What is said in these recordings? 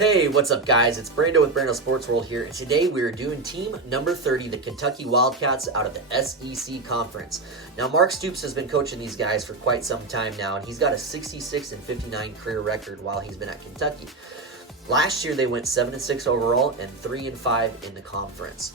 Hey, what's up, guys? It's Brando with Brando Sports World here, and today we are doing team number 30, the Kentucky Wildcats out of the SEC Conference. Now, Mark Stoops has been coaching these guys for quite some time now, and he's got a 66-59 career record while he's been at Kentucky. Last year, they went 7-6 overall and 3-5 in the conference.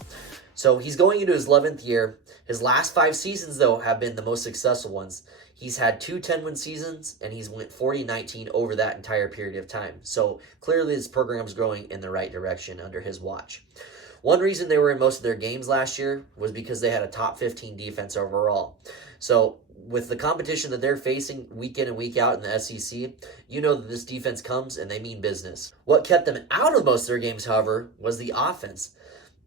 So he's going into his 11th year. His last 5 seasons, though, have been the most successful ones. He's had 2 10-win seasons, and he's went 40-19 over that entire period of time. So clearly his program's growing in the right direction under his watch. One reason they were in most of their games last year was because they had a top 15 defense overall. So with the competition that they're facing week in and week out in the SEC, you know that this defense comes and they mean business. What kept them out of most of their games, however, was the offense.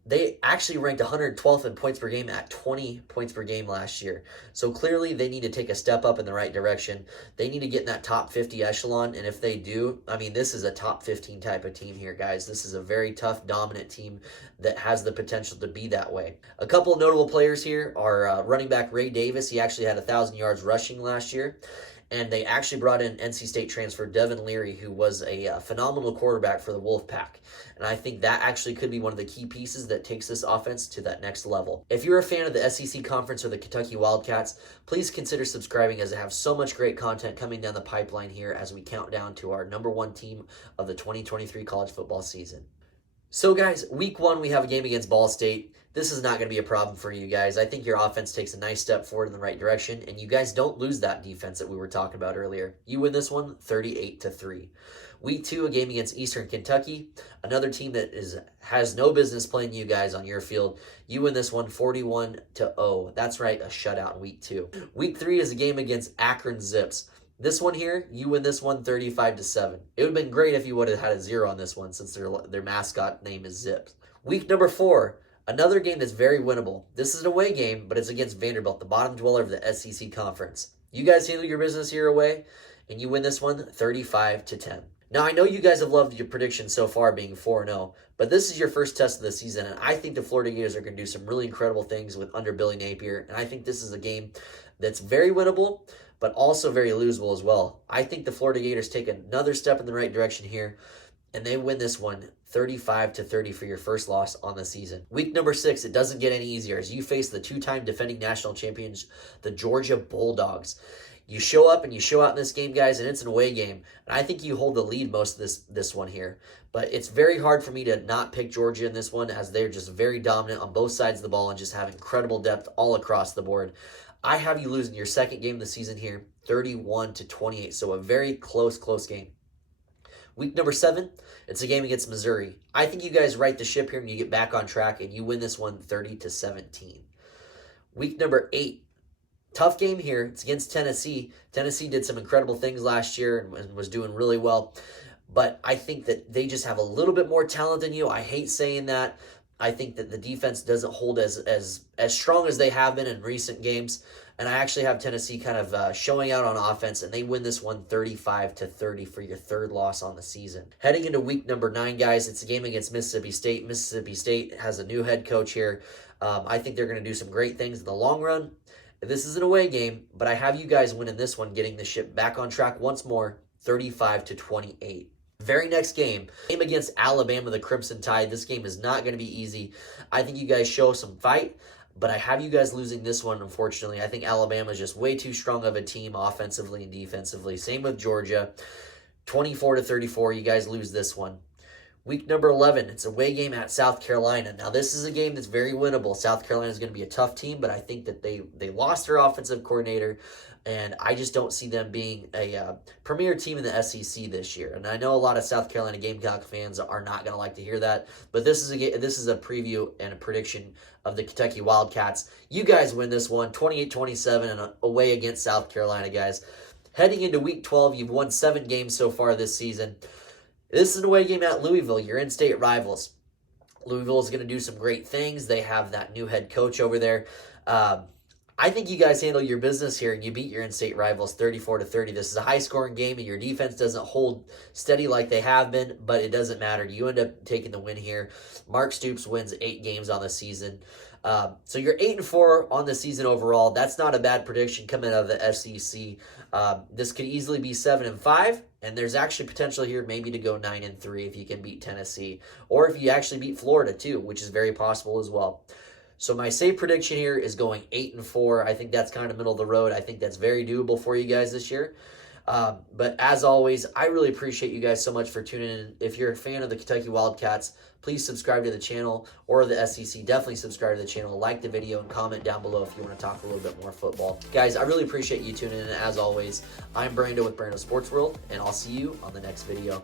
They actually ranked 112th in points per game at 20 points per game last year. So clearly they need to take a step up in the right direction. They need to get in that top 50 echelon. And if they do, I mean, this is a top 15 type of team here, guys. This is a very tough, dominant team that has the potential to be that way. A couple of notable players here are running back Ray Davis. He actually had 1,000 yards rushing last year. And they actually brought in NC State transfer Devin Leary, who was a phenomenal quarterback for the Wolfpack. And I think that actually could be one of the key pieces that takes this offense to that next level. If you're a fan of the SEC Conference or the Kentucky Wildcats, please consider subscribing, as I have so much great content coming down the pipeline here as we count down to our number 1 team of the 2023 college football season. So guys, week 1, we have a game against Ball State. This is not going to be a problem for you guys. I think your offense takes a nice step forward in the right direction, and you guys don't lose that defense that we were talking about earlier. You win this one 38-3. Week 2, a game against Eastern Kentucky, another team that has no business playing you guys on your field. You win this one 41-0. That's right, a shutout in week 2. Week 3 is a game against Akron Zips. This one here, you win this one 35-7. It would have been great if you would have had a 0 on this one, since their mascot name is Zips. Week number 4, another game that's very winnable. This is an away game, but it's against Vanderbilt, the bottom dweller of the SEC Conference. You guys handle your business here away, and you win this one 35-10. Now, I know you guys have loved your prediction so far being 4-0, but this is your first test of the season, and I think the Florida Gators are going to do some really incredible things under Billy Napier, and I think this is a game that's very winnable, but also very losable as well. I think the Florida Gators take another step in the right direction here, and they win this one 35-30 for your first loss on the season. Week number 6, it doesn't get any easier as you face the 2-time defending national champions, the Georgia Bulldogs. You show up and you show out in this game, guys, and it's an away game. And I think you hold the lead most of this one here. But it's very hard for me to not pick Georgia in this one, as they're just very dominant on both sides of the ball and just have incredible depth all across the board. I have you losing your second game of the season here, 31-28. So a very close game. Week number 7, it's a game against Missouri. I think you guys right the ship here and you get back on track and you win this one 30-17. Week number 8, tough game here. It's against Tennessee. Tennessee did some incredible things last year and was doing really well. But I think that they just have a little bit more talent than you. I hate saying that. I think that the defense doesn't hold as strong as they have been in recent games. And I actually have Tennessee kind of showing out on offense, and they win this one 35-30 for your third loss on the season. Heading into week number 9, guys, it's a game against Mississippi State. Mississippi State has a new head coach here. I think they're going to do some great things in the long run. This is an away game, but I have you guys winning this one, getting the ship back on track once more, 35-28. Very next game against Alabama, the Crimson Tide. This game is not going to be easy. I think you guys show some fight, but I have you guys losing this one, unfortunately. I think Alabama is just way too strong of a team offensively and defensively. Same with Georgia. 24-34, you guys lose this one. Week number 11, it's a away game at South Carolina. Now, this is a game that's very winnable. South Carolina is going to be a tough team, but I think that they lost their offensive coordinator, and I just don't see them being a premier team in the SEC this year. And I know a lot of South Carolina Gamecock fans are not going to like to hear that, but this is a preview and a prediction of the Kentucky Wildcats. You guys win this one, 28-27, and away against South Carolina, guys. Heading into week 12, you've won 7 games so far this season. This is an away game at Louisville, your in-state rivals. Louisville is going to do some great things. They have that new head coach over there. I think you guys handle your business here and you beat your in-state rivals 34-30. This is a high-scoring game and your defense doesn't hold steady like they have been, but it doesn't matter. You end up taking the win here. Mark Stoops wins 8 games on the season. So you're 8-4 on the season overall. That's not a bad prediction coming out of the SEC. This could easily be 7-5. And there's actually potential here maybe to go 9-3 if you can beat Tennessee, or if you actually beat Florida too, which is very possible as well. So my safe prediction here is going 8-4. I think that's kind of middle of the road. I think that's very doable for you guys this year. But as always, I really appreciate you guys so much for tuning in. If you're a fan of the Kentucky Wildcats, please subscribe to the channel, or the SEC. Definitely subscribe to the channel, like the video, and comment down below if you want to talk a little bit more football. Guys, I really appreciate you tuning in. As always, I'm Brando with Brando Sports World, and I'll see you on the next video.